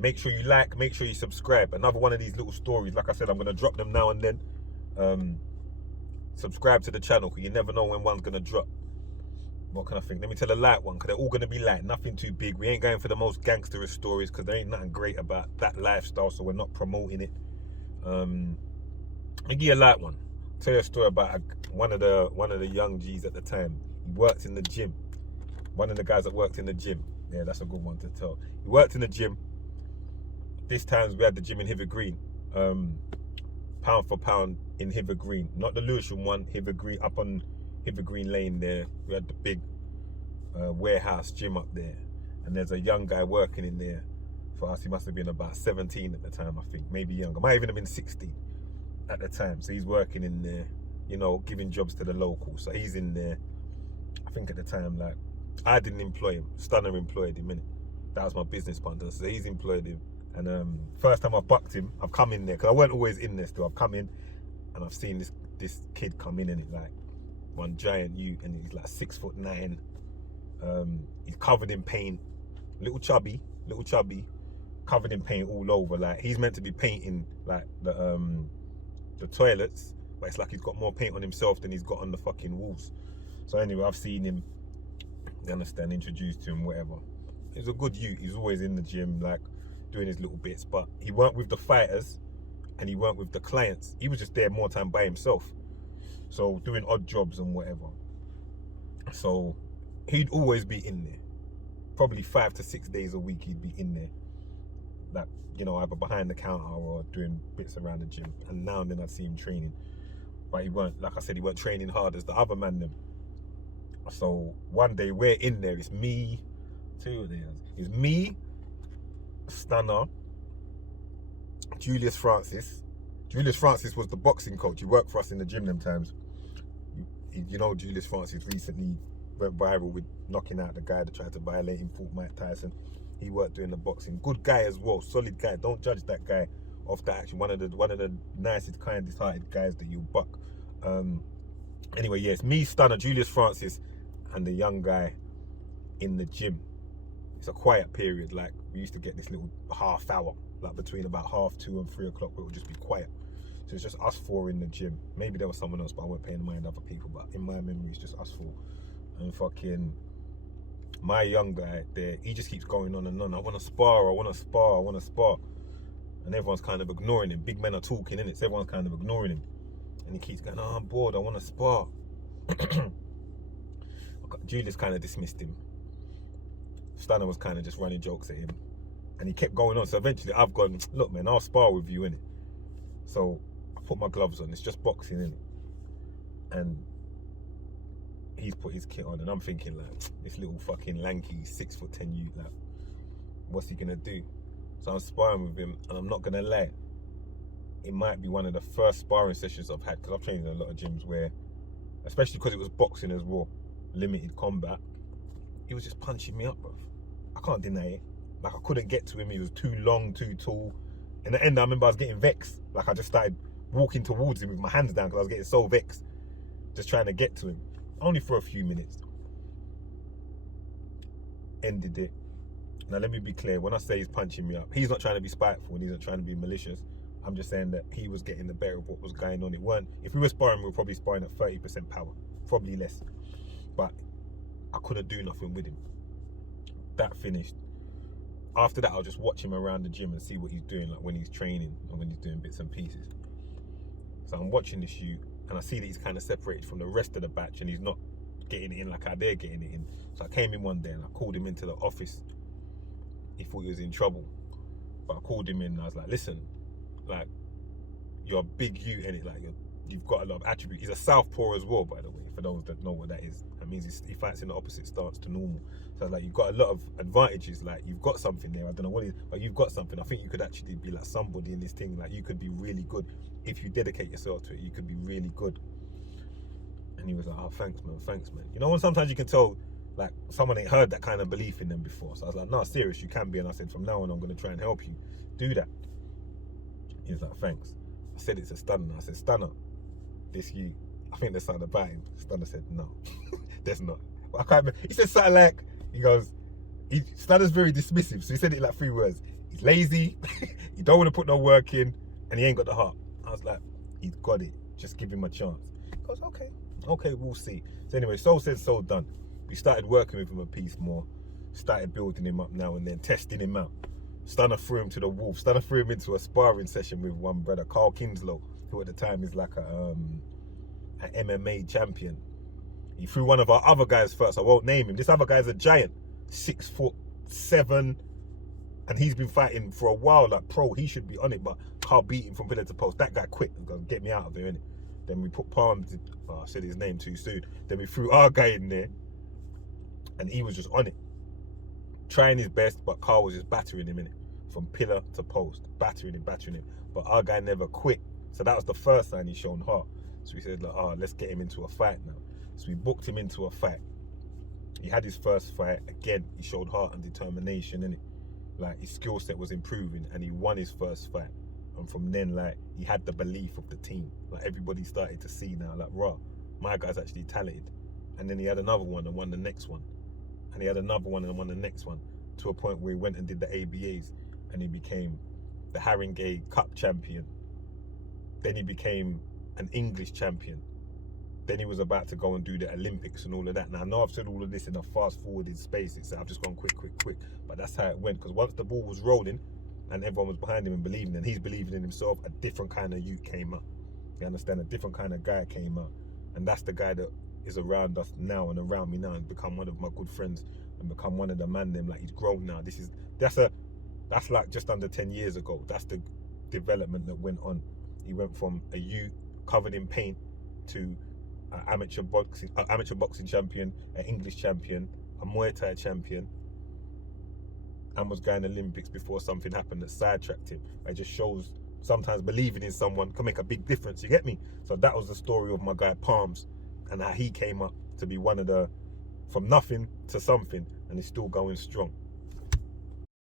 Make sure you like, make sure you subscribe. Another one of these little stories, like I said, I'm going to drop them now and then. Subscribe to the channel, because you never know when one's going to drop. What can I think? Let me tell a light one, because they're all going to be light, nothing too big. We ain't going for the most gangsterous stories, because there ain't nothing great about that lifestyle, so we're not promoting it. I'll give you a light one. Tell you a story about one of the young G's at the time. He worked in the gym. One of the guys that worked in the gym. Yeah, that's a good one to tell. He worked in the gym. This time we had the gym in Hither Green. Pound for pound in Hither Green. Not the Lewisham one, Hither Green, up on Hither Green Lane there. We had the big warehouse gym up there. And there's a young guy working in there. For us, he must have been about 17 at the time, I think. Maybe younger. Might even have been 16 at the time. So he's working in there, you know, giving jobs to the locals. So he's in there. I think at the time, like, I didn't employ him. Stunner employed him, innit? That was my business partner. So he's employed him. And first time I bucked him, I've come in there, because I weren't always in there still. I've come in and I've seen this kid come in, and it like one giant youth, and he's like 6'9". He's covered in paint, little chubby, covered in paint all over. Like, he's meant to be painting like the toilets, but it's like he's got more paint on himself than he's got on the fucking walls. So anyway, I've seen him, you understand, introduced to him, whatever. He's a good youth. He's always in the gym, like, doing his little bits, but he weren't with the fighters and he weren't with the clients. He was just there more time by himself, so doing odd jobs and whatever. So he'd always be in there, probably 5 to 6 days a week. He'd be in there, like, you know, either behind the counter or doing bits around the gym. And now and then I'd see him training, but he weren't, like I said, he weren't training hard as the other man them. So one day we're in there, it's me, it's me, Stunner, Julius Francis. Julius Francis was the boxing coach. He worked for us in the gym them times. You know, Julius Francis recently went viral with knocking out the guy that tried to violate him, fought Mike Tyson. He worked doing the boxing. Good guy as well, solid guy. Don't judge that guy off the action. One of the nicest, kindest hearted guys that you buck. Anyway, yes, me, Stunner, Julius Francis, and the young guy in the gym. It's a quiet period. Like, we used to get this little half hour, like between about 2:30 and 3 o'clock, where it would just be quiet. So it's just us four in the gym. Maybe there was someone else, but I wasn't paying mind other people. But in my memory, it's just us four. And fucking my young guy there, he just keeps going on and on. I want to spar, I want to spar, I want to spar. And everyone's kind of ignoring him. Big men are talking, innit? So everyone's kind of ignoring him. And he keeps going, oh, I'm bored, I want to spar. Julius kind of dismissed him. Stunner was kind of just running jokes at him, and he kept going on. So eventually I've gone, look man, I'll spar with you, innit? So I put my gloves on, it's just boxing, innit? And he's put his kit on, and I'm thinking, like, this little fucking lanky 6'10" youth, like, what's he gonna do? So I'm sparring with him, and I'm not gonna lie, it might be one of the first sparring sessions I've had, because I've trained in a lot of gyms where, especially because it was boxing as well, limited combat, he was just punching me up, bro. I can't deny it. Like, I couldn't get to him. He was too long, too tall. In the end, I remember I was getting vexed. Like, I just started walking towards him with my hands down because I was getting so vexed, just trying to get to him. Only for a few minutes. Ended it. Now, let me be clear. When I say he's punching me up, he's not trying to be spiteful and he's not trying to be malicious. I'm just saying that he was getting the better of what was going on. It weren't, if we were sparring, we were probably sparring at 30% power. Probably less. But I couldn't do nothing with him. That finished. After that, I'll just watch him around the gym and see what he's doing, like when he's training and when he's doing bits and pieces. So I'm watching this shoot, and I see that he's kind of separated from the rest of the batch, and he's not getting it in like how they're getting it in. So I came in one day and I called him into the office. He thought he was in trouble, but I called him in and I was like, listen, like, you're a big you, innit? Like, you've got a lot of attributes. He's a southpaw as well, by the way, for those that know what that is. That means he fights in the opposite stance to normal. So like, you've got a lot of advantages. Like, you've got something there. I don't know what it is, but you've got something. I think you could actually be like somebody in this thing. Like, you could be really good if you dedicate yourself to it. You could be really good. And he was like, oh, thanks man, thanks man. You know, when sometimes you can tell like someone ain't heard that kind of belief in them before. So I was like, no, serious, you can be. And I said, from now on, I'm going to try and help you do that. He was like, thanks. I said, it's a Stunner. I said, Stunner, this you. I think there's something about him. Stunner said, no, there's not. I can't remember. He said something like, he goes, Stunner's very dismissive. So he said it like 3 words. He's lazy. He don't want to put no work in, and he ain't got the heart. I was like, he's got it. Just give him a chance. He goes, okay, we'll see. So anyway, so said, so done. We started working with him a piece more. Started building him up now and then, testing him out. Stunner threw him to the wolf. Stunner threw him into a sparring session with one brother, Carl Kinslow, who at the time is like an MMA champion. He threw one of our other guys first. I won't name him. This other guy's a giant, 6'7", and he's been fighting for a while, like pro. He should be on it, but Carl beat him from pillar to post. That guy quit. Get me out of here, innit? Then we put Palms. Oh, I said his name too soon. Then we threw our guy in there, and he was just on it, trying his best, but Carl was just battering him, innit? From pillar to post, battering him. But our guy never quit. So that was the first sign he shown heart. So we said, like, let's get him into a fight now. So we booked him into a fight. He had his first fight. Again, he showed heart and determination, innit? Like, his skill set was improving, and he won his first fight. And from then, like, he had the belief of the team. Like, everybody started to see now, like, raw, my guy's actually talented. And then he had another one and won the next one. And he had another one and won the next one, to a point where he went and did the ABAs, and he became the Haringey Cup champion. Then he became an English champion. Then he was about to go and do the Olympics and all of that. Now, I know I've said all of this in a fast-forwarded space. I've just gone quick. But that's how it went. Because once the ball was rolling and everyone was behind him and believing, and he's believing in himself, a different kind of youth came up. You understand? A different kind of guy came up. And that's the guy that is around us now and around me now and become one of my good friends and become one of the man them. Like, he's grown now. That's like just under 10 years ago. That's the development that went on. He went from a youth covered in paint to an amateur boxing champion, an English champion, a Muay Thai champion, and was going to Olympics before something happened that sidetracked him. It just shows sometimes believing in someone can make a big difference, you get me? So that was the story of my guy Palms, and how he came up to be one of the, from nothing to something, and he's still going strong.